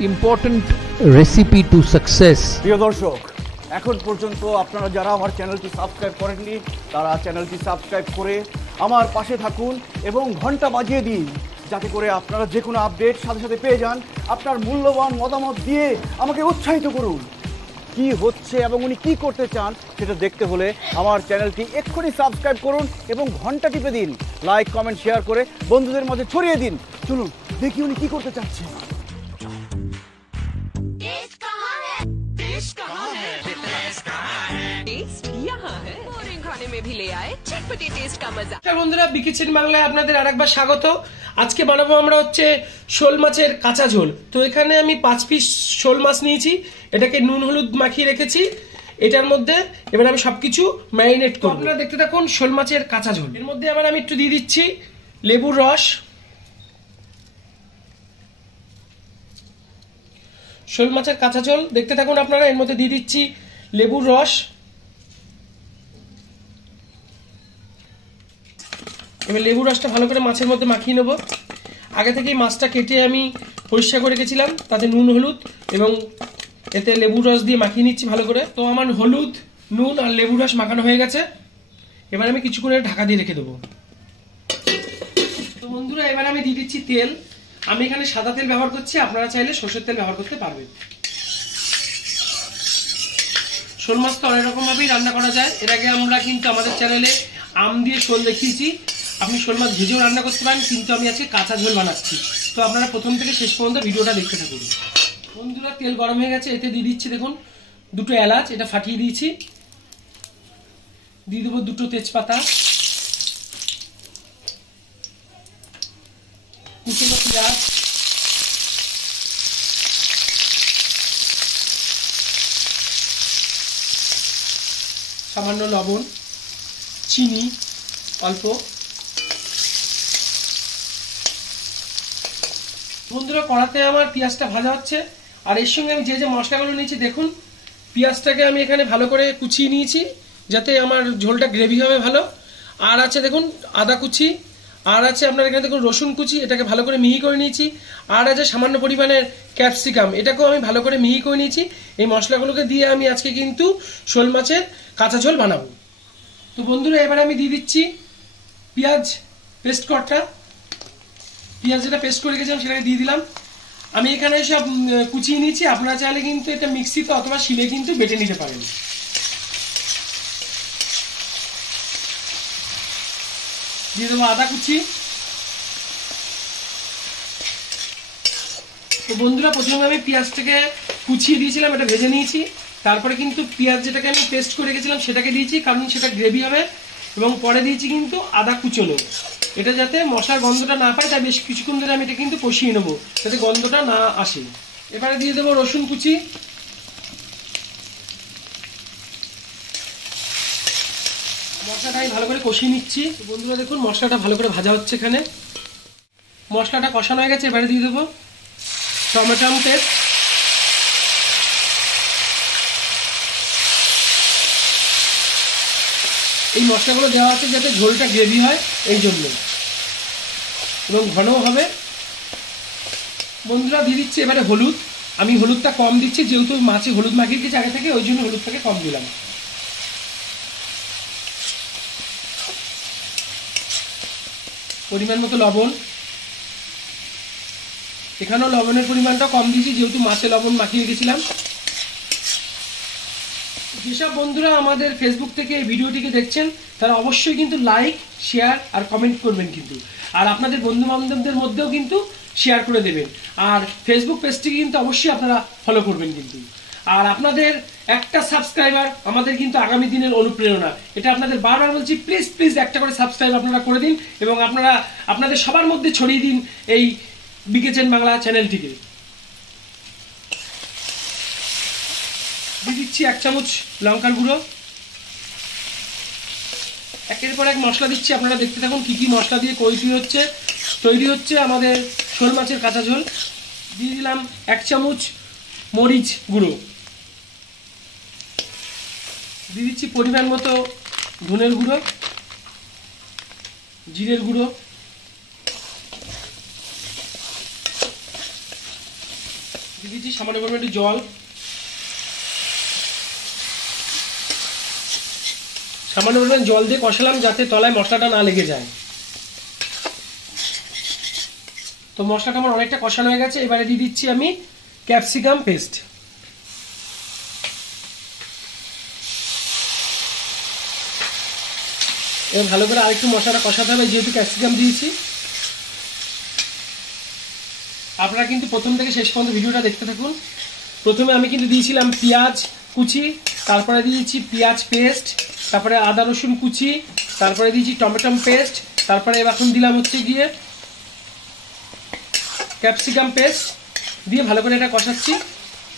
important recipe to success. প্রিয় দর্শক, এখন পর্যন্ত আপনারা যারা আমার চ্যানেলটি সাবস্ক্রাইব করেননি তারা চ্যানেলটি সাবস্ক্রাইব করে আমার পাশে থাকুন এবং ঘন্টা বাজিয়ে দিন, যাতে করে আপনারা যে কোনো আপডেট সাথে সাথে পেয়ে যান। আপনার মূল্যবান মতামত দিয়ে আমাকে উৎসাহিত করুন। কি হচ্ছে এবং উনি কি করতে চান সেটা দেখতে হলে আমার চ্যানেলটি এক্ষুনি সাবস্ক্রাইব করুন এবং ঘন্টা টিপে দিন। লাইক, কমেন্ট, শেয়ার করে বন্ধুদের মাঝে ছড়িয়ে দিন। চলুন দেখি উনি কি করতে চাচ্ছেন। বন্ধুরা, বিকিচেন বাংলায় আপনাদের আরেকবার স্বাগত। আজকে বানাবো আমরা হচ্ছে শোল মাছের কাঁচা ঝোল। তো এখানে আমি 5 পিস শোল মাছ নিয়েছি, এটাকে নুন হলুদ মাখিয়ে রেখেছি এটার মধ্যে। এবার আমি সবকিছু ম্যারিনেট করব। আপনারা দেখতে থাকুন শোল মাছের কাঁচা ঝোল। এর মধ্যে আবার আমি একটু দিয়ে দিচ্ছি লেবুর রস। শোল মাছের কাঁচা ঝোল দেখতে থাকুন আপনারা। এর মধ্যে দিয়ে দিচ্ছি লেবুর রস। এবার লেবুর রসটা ভালো করে মাছের মধ্যে মাখিয়ে নেব। আগে থেকেই মাছটা কেটে আমি পরিষ্কার করে রেখেছিলাম, তাতে নুন হলুদ এবং এতে লেবুর রস দিয়ে মাখিয়ে নিচ্ছি ভালো করে। তো আমার হলুদ, নুন আর লেবুর রস মাখানো হয়ে গেছে। এবার আমি কিছুক্ষণ ঢাকা দিয়ে রেখে দেবো। তো বন্ধুরা, এবার আমি দিয়ে দিচ্ছি তেল। আমি এখানে সাদা তেল ব্যবহার করছি, আপনারা চাইলে সরষের তেল ব্যবহার করতে পারবেন। শোল মাছ তো অনেক রকম ভাবেই রান্না করা যায়। এর আগে আমরা কিন্তু আমাদের চ্যানেলে আম দিয়ে শোল দেখিয়েছি। আপনি শোল মাছ ভেজেও রান্না করতে পারেন, কিন্তু আমি আজকে কাঁচা ঝোল বানাচ্ছি। তো আপনারা প্রথম থেকে শেষ পর্যন্ত ভিডিওটা দেখতে থাকুন। বন্ধুরা, তেল গরম হয়ে গেছে, এতে দিয়ে দিচ্ছি দেখুন 2টো এলাচ, এটা ফাটিয়ে দিয়েছি। দিয়ে দেবো 2টো তেজপাতা, কুচনো পেঁয়াজ, সামান্য লবণ, চিনি অল্প। বন্ধুরা, কড়াতে আমার পেঁয়াজটা ভাজা হচ্ছে, আর এর সঙ্গে আমি যে যে মশলাগুলো নিয়েছি দেখুন। পেঁয়াজটাকে আমি এখানে ভালো করে কুচিয়ে নিয়েছি, যাতে আমার ঝোলটা গ্রেভি হবে ভালো। আর আছে দেখুন আদা কুচি, আর আছে আপনার এখানে দেখুন রসুন কুচি, এটাকে ভালো করে মিহি করে নিয়েছি। আর আছে সামান্য পরিমাণের ক্যাপসিকাম, এটাকেও আমি ভালো করে মিহি করে নিয়েছি। এই মশলাগুলোকে দিয়ে আমি আজকে কিন্তু শোল মাছের কাঁচা ঝোল বানাবো। তো বন্ধুরা, এবার আমি দিয়ে দিচ্ছি পেঁয়াজ পেস্ট করাটা। পেঁয়াজ যেটা পেস্ট করে রেখেছিলাম সেটাকে দিয়ে দিলাম। আমি এখানে সব কুচিয়ে নিয়েছি, আপনারা চাইলে কিন্তু এটা মিক্সিতে অথবা শিলে কিন্তু বেটে নিতে পারেন। দিয়ে দেবো আদা কুচি। তো বন্ধুরা, প্রথমে আমি পেঁয়াজটাকে কুচিয়ে দিয়েছিলাম, এটা ভেজে নিয়েছি। তারপরে কিন্তু পেঁয়াজ যেটাকে আমি পেস্ট করে রেখেছিলাম সেটাকে দিয়েছি, কারণ সেটা গ্রেভি হবে। এবং পরে দিয়েছি কিন্তু আদা কুচনো, এটা যাতে মশলার গন্ধটা না পায়, তাই বেশ কিছুক্ষণ ধরে আমি এটা কিন্তু কষিয়ে নেবো, যাতে গন্ধটা না আসে। এবারে দিয়ে দেবো রসুন কুচি। মশলাটা আমি ভালো করে কষিয়ে নিচ্ছি। বন্ধুরা দেখুন, মশলাটা ভালো করে ভাজা হচ্ছে এখানে। মশলাটা কষানো হয়ে গেছে, এবারে দিয়ে দেবো টমেটো পেস্ট। এই মশলাগুলো দেওয়া আছে যাতে ঝোলটা গ্রেভি হয়, এই জন্য, এবং ঘনও হবে। বন্ধুরা, দিয়ে দিচ্ছি এবারে হলুদ। আমি হলুদটা কম দিচ্ছি, যেহেতু মাছে হলুদ মাখিয়ে দিয়েছি আগে থেকে, ওই জন্য হলুদটাকে কম দিলাম। পরিমাণ মতো লবণ, এখানেও লবণের পরিমাণটা কম দিয়েছি, যেহেতু মাছে লবণ মাখিয়ে রেখেছিলাম। যেসব বন্ধুরা আমাদের ফেসবুক থেকে এই ভিডিওটিকে দেখছেন তারা অবশ্যই কিন্তু লাইক, শেয়ার আর কমেন্ট করবেন কিন্তু। আর আপনাদের বন্ধু বান্ধবদের মধ্যেও কিন্তু শেয়ার করে দেবেন। আর ফেসবুক পেজটিকে কিন্তু অবশ্যই আপনারা ফলো করবেন কিন্তু। আর আপনাদের একটা সাবস্ক্রাইবার আমাদের কিন্তু আগামী দিনের অনুপ্রেরণা। এটা আপনাদের বারবার বলছি, প্লিজ প্লিজ একটা করে সাবস্ক্রাইব আপনারা করে দিন, এবং আপনারা আপনাদের সবার মধ্যে ছড়িয়ে দিন এই বিকিচেন বাংলা চ্যানেলটিকে। দিয়ে দিচ্ছি 1 চামচ লঙ্কার গুঁড়ো। একের পর এক মশলা দিচ্ছি, আপনারা দেখতে থাকুন কি কি মশলা দিয়ে তৈরি হচ্ছে আমাদের শোল মাছের কাঁচা ঝোল। দিয়ে দিলাম 1 চামচ মরিচ গুঁড়ো। দিয়ে দিচ্ছি পরিমাণ মতো ধনের গুঁড়ো, জিরের গুঁড়ো, দিয়ে দিচ্ছি সামান্য পরিমাণে একটু জল, সামান্য পরিমাণ জল দিয়ে কষালাম যাতে তলায় মশলাটা না লেগে যায়। তো মশলাটা আমার অনেকটা কষানো হয়ে গেছে। এবারে দিয়ে দিচ্ছি আমি ক্যাপসিকাম পেস্ট। এবার ভালো করে আরেকটু মশলাটা কষাতে হবে, যেহেতু ক্যাপসিকাম দিয়েছি। আপনারা কিন্তু প্রথম থেকে শেষ পর্যন্ত ভিডিওটা দেখতে থাকুন। প্রথমে আমি কিন্তু দিয়েছিলাম পেঁয়াজ কুচি, তারপরে দিয়েছি পেঁয়াজ পেস্ট, তারপরে আদা রসুন কুচি, তারপরে দিয়েছি টমেটো পেস্ট, তারপরে এখন দিলাম হচ্ছে গিয়ে ক্যাপসিকাম পেস্ট দিয়ে ভালো করে এটা কষাচ্ছি।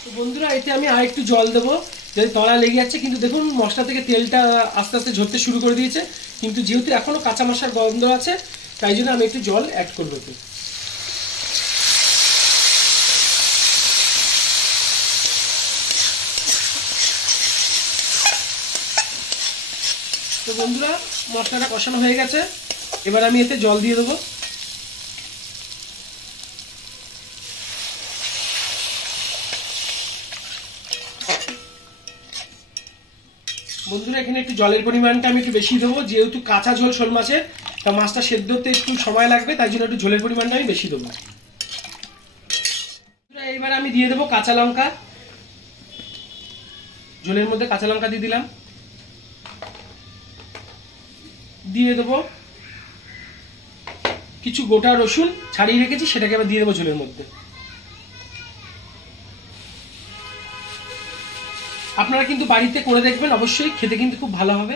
তো বন্ধুরা এতে আমি আর একটু জল দেবো, যদি তলা লেগে যাচ্ছে। কিন্তু দেখুন মশলা থেকে তেলটা আস্তে আস্তে ঝরতে শুরু করে দিয়েছে, কিন্তু যেহেতু এখনও কাঁচা মশলার গন্ধ আছে তাই জন্য আমি একটু জল অ্যাড করবো। তো বন্ধুরা মশলাটা কষানো হয়ে গেছে, এবার আমি এতে জল দিয়ে দেবো। বন্ধুরা এখানে একটু জলের পরিমাণটা আমি একটু বেশি দেবো, যেহেতু কাঁচা ঝোল শোল মাছের, তা মাছটা সেদ্ধ হতে একটু সময় লাগবে, তাই জন্য একটু ঝোলের পরিমাণটা আমি বেশি দেবো। এইবার আমি দিয়ে দেবো কাঁচা লঙ্কা, ঝোলের মধ্যে কাঁচা লঙ্কা দিয়ে দিলাম। দিয়ে দেবো কিছু গোটা রসুন ছাড়িয়ে রেখেছি, সেটাকে আবার দিয়ে দেবো ঝোলের মধ্যে। আপনারা কিন্তু বাড়িতে করে দেখবেন, অবশ্যই খেতে কিন্তু খুব ভালো হবে।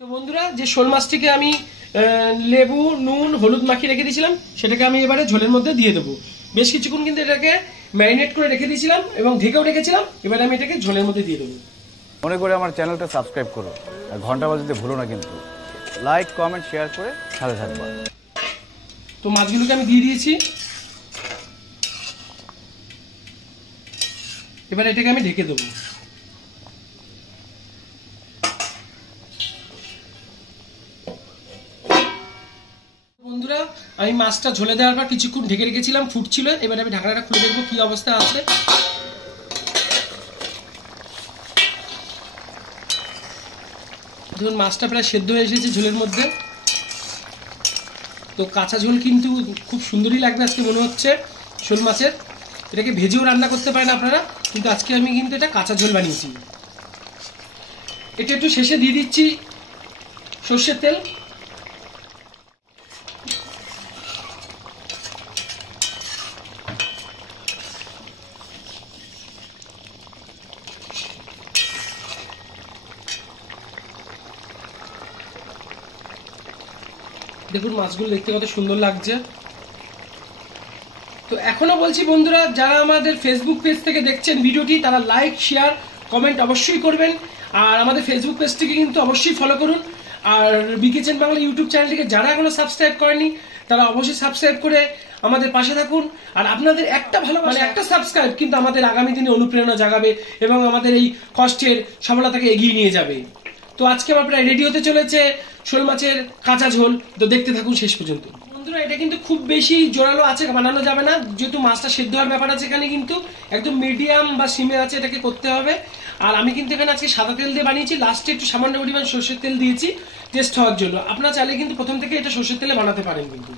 তো বন্ধুরা যে শোল মাছটিকে আমি লেবু নুন হলুদ মাখিয়ে রেখে দিয়েছিলাম, সেটাকে আমি এবারে ঝোলের মধ্যে দিয়ে দেবো। বেশ কিছুক্ষণ কিন্তু এটাকে ম্যারিনেট করে রেখে দিয়েছিলাম এবং ঢেকেও রেখেছিলাম। এবারে আমি এটাকে ঝোলের মধ্যে দিয়ে দেবো। মনে করে আমার চ্যানেলটা সাবস্ক্রাইব করো, আর ঘন্টা বাজাতে ভুলো না, কিন্তু লাইক কমেন্ট শেয়ার করে সাথে থাকবা। তো মাছগুলোকে আমি দিয়ে দিয়েছি, এবার এটাকে আমি ঢেকে দেবো। বন্ধুরা আমি মাছটা ঝোলে দেওয়ার পর কিছুক্ষণ ঢেকে রেখেছিলাম, ফুটছিল। এবার আমি ঢাকনাটা খুলে দেখবো কি অবস্থা আছে। ধরুন মাছটা প্রায় সেদ্ধ হয়ে এসেছে ঝোলের মধ্যে। তো কাঁচা ঝোল কিন্তু খুব সুন্দরই লাগবে আজকে মনে হচ্ছে শোল মাছের। এটাকে ভেজেও রান্না করতে পারেন আপনারা, কিন্তু আজকে আমি কিন্তু এটা কাঁচা ঝোল বানিয়েছি। এটা একটু শেষে দিয়ে দিচ্ছি সর্ষের তেল। দেখুন মাছগুলো দেখতে কত সুন্দর লাগছে। তো এখনো বলছি বন্ধুরা, যারা আমাদের ফেসবুক পেজ থেকে দেখছেন ভিডিওটি, তারা লাইক শেয়ার কমেন্ট অবশ্যই করবেন। আর আমাদের ফেসবুক পেজটিকে কিন্তু অবশ্যই ফলো করুন। আর বিকিচেন বাংলা ইউটিউব চ্যানেলটিকে যারা এখনো সাবস্ক্রাইব করেনি, তারা অবশ্যই সাবস্ক্রাইব করে আমাদের পাশে থাকুন। আর আপনাদের একটা ভালোবাসা, একটা সাবস্ক্রাইব কিন্তু আমাদের আগামী দিনে অনুপ্রেরণা জাগাবে এবং আমাদের এই কষ্টের সফলতাকে এগিয়ে নিয়ে যাবে। তো আজকে আমার প্রায় রেডি হতে চলেছে শোল মাছের কাঁচা ঝোল। তো দেখতে থাকুন শেষ পর্যন্ত। বন্ধুরা এটা কিন্তু খুব বেশি জোরালো আছে বানানো যাবে না, যেহেতু মাছটা সেদ্ধ হওয়ার ব্যাপার আছে এখানে, কিন্তু একদম মিডিয়াম বা সিমে আছে এটাকে করতে হবে। আর আমি কিন্তু এখানে আজকে সাদা তেল দিয়ে বানিয়েছি, লাস্টে একটু সামান্য পরিমাণ সর্ষের তেল দিয়েছি টেস্ট হওয়ার জন্য। আপনারা চাইলে কিন্তু প্রথম থেকে এটা সর্ষের তেলে বানাতে পারেন কিন্তু।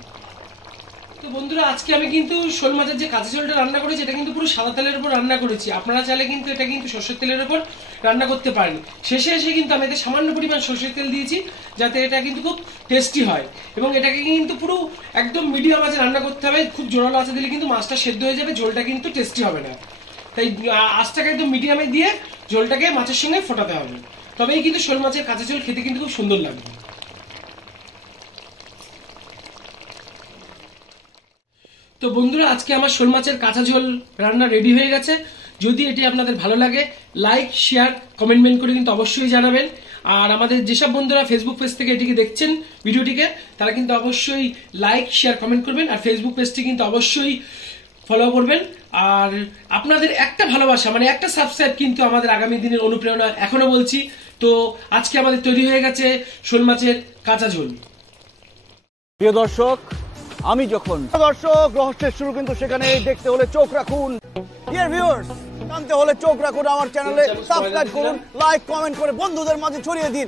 তো বন্ধুরা আজকে আমি কিন্তু শোল মাছের যে কাঁচা ঝোলটা রান্না করেছি, এটা কিন্তু পুরো সাদা তেলের উপর রান্না করেছি। আপনারা চাইলে কিন্তু এটা কিন্তু সর্ষের তেলের উপর রান্না করতে পারেন। শেষে এসে কিন্তু আমি এতে সামান্য পরিমাণ সর্ষের তেল দিয়েছি, যাতে এটা কিন্তু খুব টেস্টি হয়। এবং এটাকে কিন্তু পুরো একদম মিডিয়াম আঁচে রান্না করতে হবে। খুব জোরালো আঁচে দিলে কিন্তু মাছটা সেদ্ধ হয়ে যাবে, ঝোলটা কিন্তু টেস্টি হবে না। তাই আঁচটাকে একদম মিডিয়ামে দিয়ে ঝোলটাকে মাছের সঙ্গে ফোটাতে হবে, তবেই কিন্তু শোল মাছের কাঁচা ঝোল খেতে কিন্তু খুব সুন্দর লাগবে। তো বন্ধুরা আজকে আমার শোল মাছের কাঁচা ঝোল রান্না রেডি হয়ে গেছে। যদি এটি আপনাদের ভালো লাগে, লাইক শেয়ার কমেন্টমেন্ট করে কিন্তু অবশ্যই জানাবেন। আর আমাদের যেসব বন্ধুরা ফেসবুক পেজ থেকে এটিকে দেখছেন ভিডিওটিকে, তারা কিন্তু অবশ্যই লাইক শেয়ার কমেন্ট করবেন। আর ফেসবুক পেজটি কিন্তু অবশ্যই ফলো করবেন। আর আপনাদের একটা ভালোবাসা, মানে একটা সাবস্ক্রাইব কিন্তু আমাদের আগামী দিনের অনুপ্রেরণা, এখনো বলছি। তো আজকে আমাদের তৈরি হয়ে গেছে শোল মাছের কাঁচা ঝোল। প্রিয় দর্শক, আমি যখন রহস্যের শুরু কিন্তু সেখানে দেখতে হলে চোখ রাখুন ডিয়ার ভিউয়ার্স, জানতে হলে চোখ রাখুন আমার চ্যানেলে, সাবস্ক্রাইব করুন, লাইক কমেন্ট করে বন্ধুদের মাঝে ছড়িয়ে দিন।